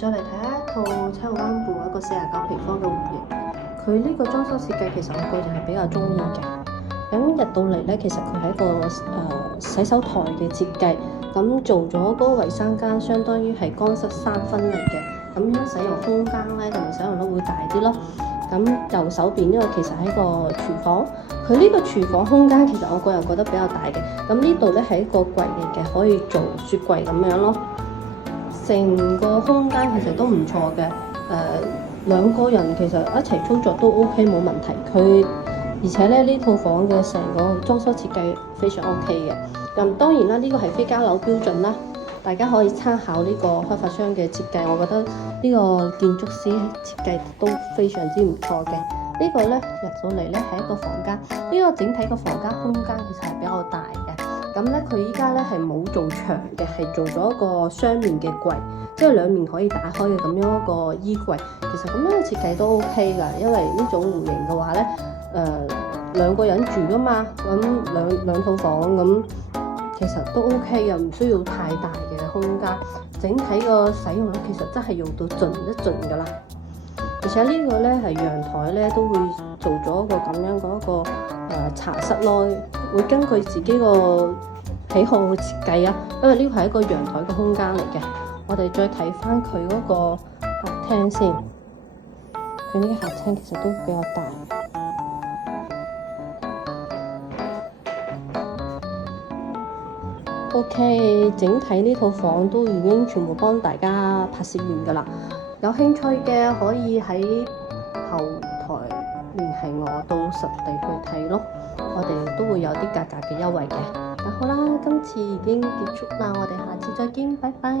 再嚟睇一套七號灣畔一個49平方嘅戶型，佢呢個裝修設計其實我個人係比較中意嘅。咁入到嚟咧，其實佢係一個洗手台嘅設計，咁做咗嗰個衞生間，相當於係乾濕三分離嘅，咁樣使用空間咧同埋使用率會大啲咯。咁右手邊呢個其實係一個廚房，佢呢個廚房空間其實我個人覺得比較大嘅。咁呢度咧係一個櫃嚟嘅，可以做雪櫃咁樣咯。成個空間其實都唔錯嘅，兩個人其實一齊操作都 OK 冇問題。而且咧呢套房嘅成個裝修設計非常 OK 嘅。咁當然啦，呢個係非加樓標準啦，大家可以參考呢個開發商嘅設計，我覺得呢個建築師設計都非常之唔錯嘅。呢個咧入到嚟咧係一個房間，呢個整體個房間空間其實係比較大嘅。咁咧佢依家咧係冇做牆嘅，係做咗一個雙面嘅櫃，即係兩面可以打開嘅咁樣一個衣櫃。其實咁樣嘅設計都 OK 㗎，因為呢種戶型嘅話咧，兩個人住㗎嘛，咁兩套房咁，其實都 OK 嘅，唔需要太大嘅空間。整體個使用率其實真係用到盡一盡㗎啦。而且呢個咧係陽台咧都會做咗一個咁樣嗰個茶室咯，會根據自己個喜好去設計啊。因為呢個係一個陽台嘅空間嚟嘅。我哋再睇翻佢嗰個客廳先，佢呢個客廳其實都比較大。OK， 整體呢套房都已經全部幫大家拍攝完㗎啦。有興趣嘅可以喺後台聯繫我，到實地去睇咯。我哋都會有啲價格嘅優惠嘅。好啦，今次已經結束啦，我哋下次再見，拜拜。